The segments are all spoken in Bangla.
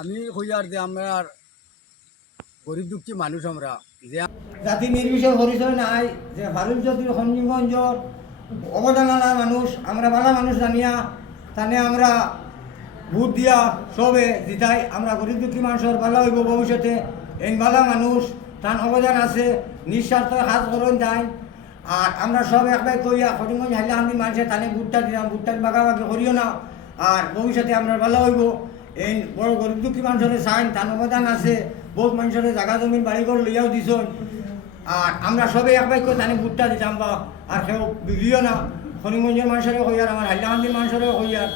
আমি হইয়ার যে আমরা গরিব দুঃখী মানুষ আমরা যে জাতি নির্বিশেষ পরিচয় নাই যে ভারত জাতির সঞ্জীবঞ্জর অবদানালা মানুষ আমরা বালা মানুষ জানিয়া তানে আমরা ভোট দিয়া সবে জিতাই আমরা গরিব দুঃখী মানুষের ভালো হইব ভবিষ্যতে এই বালা মানুষ তার অবদান আছে নিঃস্বার্থ হাত করণ যায় আর আমরা সব একবার কইয়া ফটিগঞ্জ হাইলাহান্দি মানুষের তানে ভোটটা দিলাম ভোটটা বাগাবাগি করিও না আর ভবিষ্যতে আমরা ভালো হইব এই বড় গরিব দুঃখী মানুষের চাইন তার অবদান আছে বহুত মানুষের জায়গা জমিন বাড়ি ঘর লইয়াও দিছ আর আমরা সবে একবার কই তানে ভোটটা দিতাম বা আর কেউ বিগড়িও না ফটিগঞ্জের মানুষেরও হইয়ার আমার হাইলাহান্দির মানুষেরও হইয়ার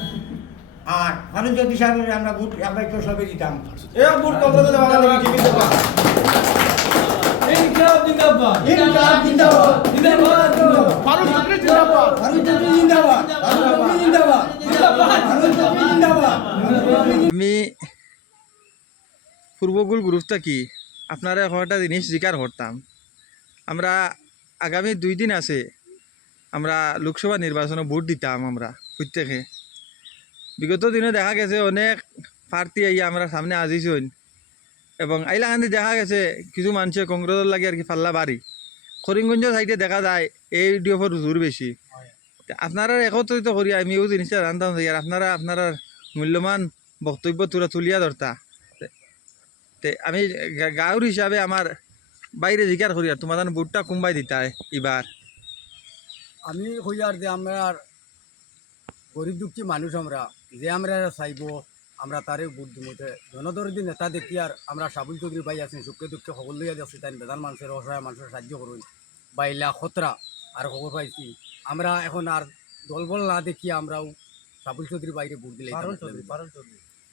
আর মানুষ যদি সাহেবের আমরা ভোট একবার কেউ সবে দিতাম আমি পূর্বগুল গ্রুপটা কি আপনারা একটা জিনিস স্বীকার করতাম আমরা আগামী 2 দিন আছে আমরা লোকসভা নির্বাচনে ভোট দিতাম আমরা প্রত্যেকে বিগত দিনে দেখা গেছে অনেক প্রার্থী আইয়া আমরা সামনে আজিছেন এবং আইলাকান্দি দেখা গেছে কিছু মানুষে কংগ্রেসের লাগে আর কি পাল্লা বাড়ি করিমগঞ্জ সাইডে দেখা যায় এই ডিএফর জোর বেশি আপনারা একত্রিত করি আমিও জিনিসটা জানতাম যে আর আপনারা মূল্যবান বক্তব্য তুলিয়া ধরতা আমি গাঁওর হিসাবে আমার বাইরে জিকার করি আর তোমার ভোটটা কোনবাই দিতা এবার আমি হইয়ার যে আমরা গরিব দুঃখী মানুষ আমরা যে আমরা চাইব আমরা তারে ভোট দিমতে জনদরদি নেতা দেখি আর আমরা সাবুল চৌধুরী ভাই আছেন সুখে দুঃখে খবর লইয়া যাচ্ছি তাই বেদান মানুষের অসহায় মানুষের সাহায্য করুন বাইলা খতরা আর খবর পাইছি আমরা এখন আর দলবল না দেখি আমরাও সাবুল চৌধুরী বাইরে ভোট দিলে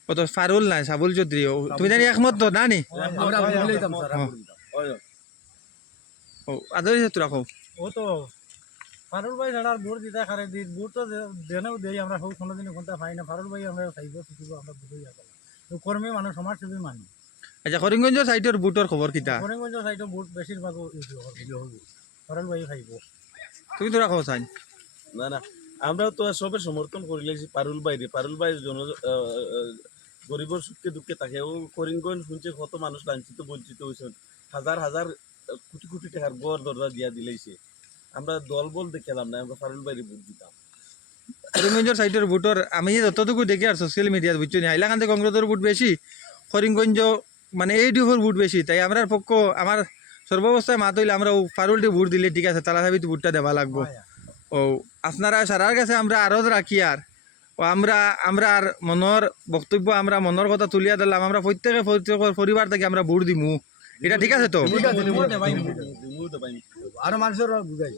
ও তো ফারুল নাই সাবুল চৌধুরী তুমি জানি একমত তো না নি আমরা ভোট দিলাম স্যার ও আদরি তোরা কও ও তো ফারুল ভাই ছাড়া ভোট দিতে খারে দিন ভোট তো দেনেও দেই আমরা সব কোনোদিন কোনটা পাই না ফারুল ভাই আমরা চাইব শিখিব আমরা বুঝে যাব তো কর্মী মানুষ সমাজসেবী মানুষ আচ্ছা করিমগঞ্জ সাইডের ভোটর খবর কিতা করিমগঞ্জ সাইডে ভোট বেশিরভাগ ফারুল ভাই খাইব তুমি তোরা কও চাই না না আমরাও তো সবে সমর্থন করে লেছি পারুল ভাই গরিবের সুখে দুঃখে থাকে ও করিমগঞ্জ শুনছে কত মানুষ লাঞ্ছিত বঞ্চিত হয়েছে হাজার হাজার কোটি কোটি টাকার গড় দরজা দিয়া দিলেছে আমরা দল বল দেখলাম না আমরা পারুল ভাইরে ভোট দিতাম করিমগঞ্জের সাইডের ভোটর আমি যতটুকু দেখি আর সোশ্যাল মিডিয়াত বুঝছো নি হাইলাকান্দি কংগ্রেসের ভোট বেশি করিমগঞ্জ মানে এই ডিফোর ভোট বেশি তাই আমরা পক্ষ আমার সর্বাবস্থায় মাত হইলে আমরা পারুলটি ভোট দিলে ঠিক আছে তালা সাবিত ভোটটা দেওয়া লাগবো ও আপনারা সারার কাছে আমরা আরজ রাখি আর ও আমরা আর মনের বক্তব্য আমরা মনের কথা তুলিয়া দিলাম আমরা প্রত্যেকে পরিবার থেকে আমরা ভোট দিমু এটা ঠিক আছে তো আর মানুষের বুঝাই